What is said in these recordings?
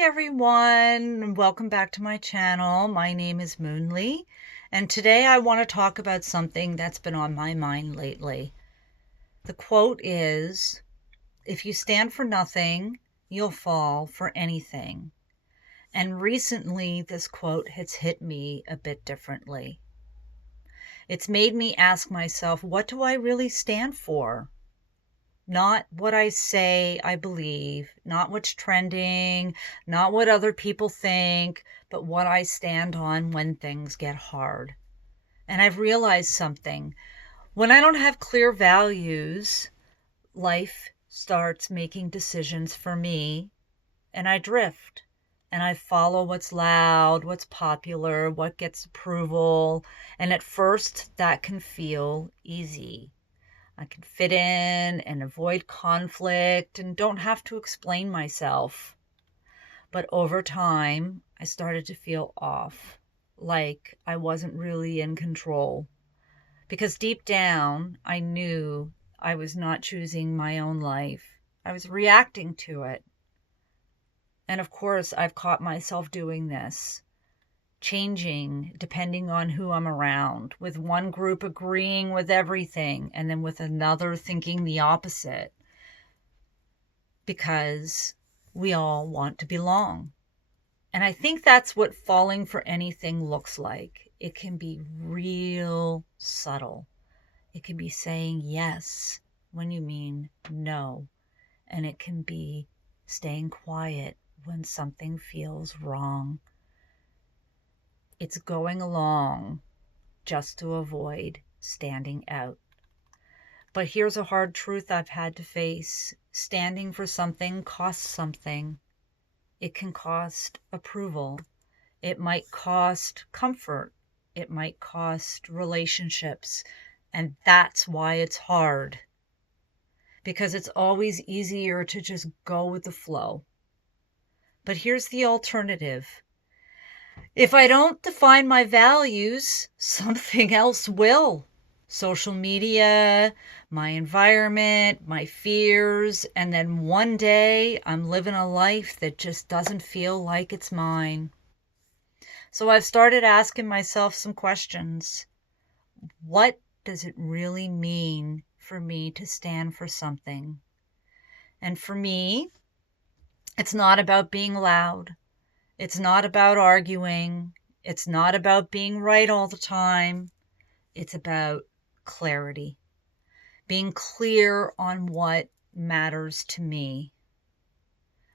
everyone, welcome back to my channel. My name is Moonly, and today I want to talk about something that's been on my mind lately. The quote is, "If you stand for nothing, you'll fall for anything." And recently, this quote has hit me a bit differently. It's made me ask myself, what do I really stand for? Not what I say I believe, not what's trending, not what other people think, but what I stand on when things get hard. And I've realized something. When I don't have clear values, life starts making decisions for me, and I drift. And I follow what's loud, what's popular, what gets approval. And at first, that can feel easy. I can fit in and avoid conflict and don't have to explain myself. But over time, I started to feel off, like I wasn't really in control. Because deep down, I knew I was not choosing my own life. I was reacting to it. And of course, I've caught myself doing this, changing depending on who I'm around, with one group agreeing with everything and then with another thinking the opposite, because we all want to belong. And I think that's what falling for anything looks like. It can be real subtle. It can be saying yes when you mean no. And it can be staying quiet when something feels wrong. It's going along just to avoid standing out. But here's a hard truth I've had to face. Standing for something costs something. It can cost approval. It might cost comfort. It might cost relationships. And that's why it's hard. Because it's always easier to just go with the flow. But here's the alternative. If I don't define my values, something else will. Social media, my environment, my fears, and then one day I'm living a life that just doesn't feel like it's mine. So I've started asking myself some questions. What does it really mean for me to stand for something? And for me, it's not about being loud. It's not about arguing. It's not about being right all the time. It's about clarity, being clear on what matters to me,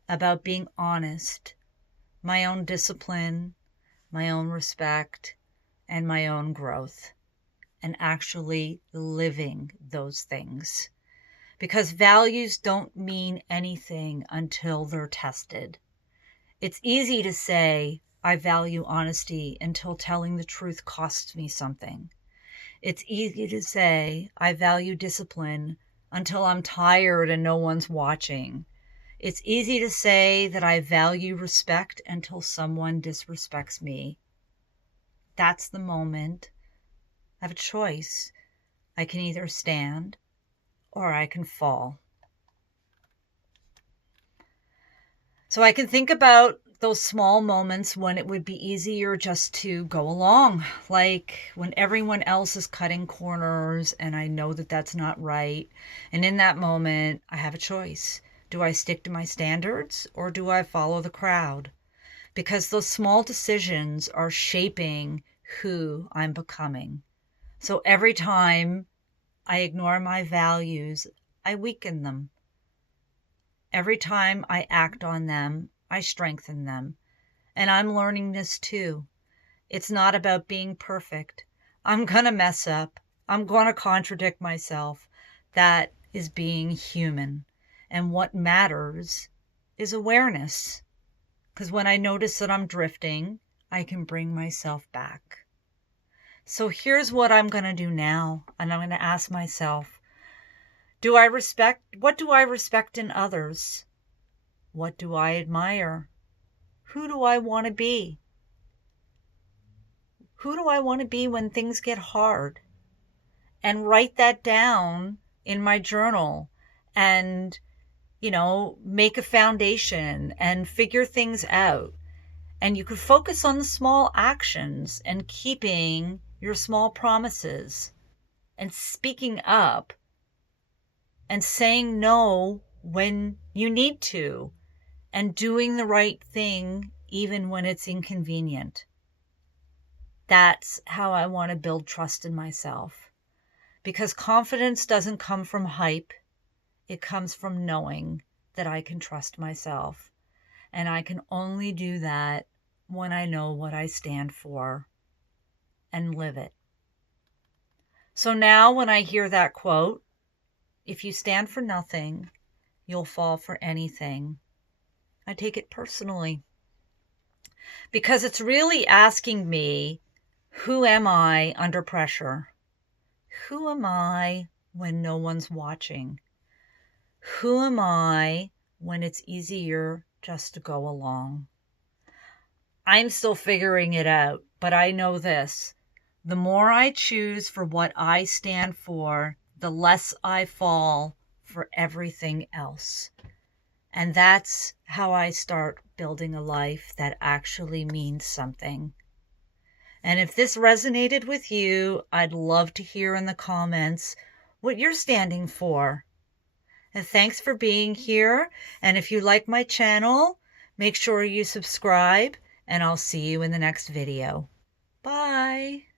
about being honest, my own discipline, my own respect, and my own growth, and actually living those things. Because values don't mean anything until they're tested. It's easy to say, I value honesty until telling the truth costs me something. It's easy to say, I value discipline until I'm tired and no one's watching. It's easy to say that I value respect until someone disrespects me. That's the moment. I have a choice. I can either stand or I can fall. So I can think about those small moments when it would be easier just to go along, like when everyone else is cutting corners and I know that that's not right. And in that moment, I have a choice. Do I stick to my standards or do I follow the crowd? Because those small decisions are shaping who I'm becoming. So every time I ignore my values, I weaken them. Every time I act on them, I strengthen them. And I'm learning this too. It's not about being perfect. I'm going to mess up. I'm going to contradict myself. That is being human. And what matters is awareness. Because when I notice that I'm drifting, I can bring myself back. So here's what I'm going to do now. And I'm going to ask myself, what do I respect in others? What do I admire? Who do I want to be? Who do I want to be when things get hard? And write that down in my journal and make a foundation and figure things out. And you could focus on the small actions and keeping your small promises and speaking up and saying no when you need to and doing the right thing even when it's inconvenient. That's how I want to build trust in myself. Because confidence doesn't come from hype. It comes from knowing that I can trust myself. And I can only do that when I know what I stand for and live it. So now when I hear that quote, if you stand for nothing, you'll fall for anything, I take it personally. Because it's really asking me, who am I under pressure? Who am I when no one's watching? Who am I when it's easier just to go along? I'm still figuring it out, but I know this. The more I choose for what I stand for, the less I fall for everything else. And that's how I start building a life that actually means something. And if this resonated with you, I'd love to hear in the comments what you're standing for. And thanks for being here. And if you like my channel, make sure you subscribe, and I'll see you in the next video. Bye.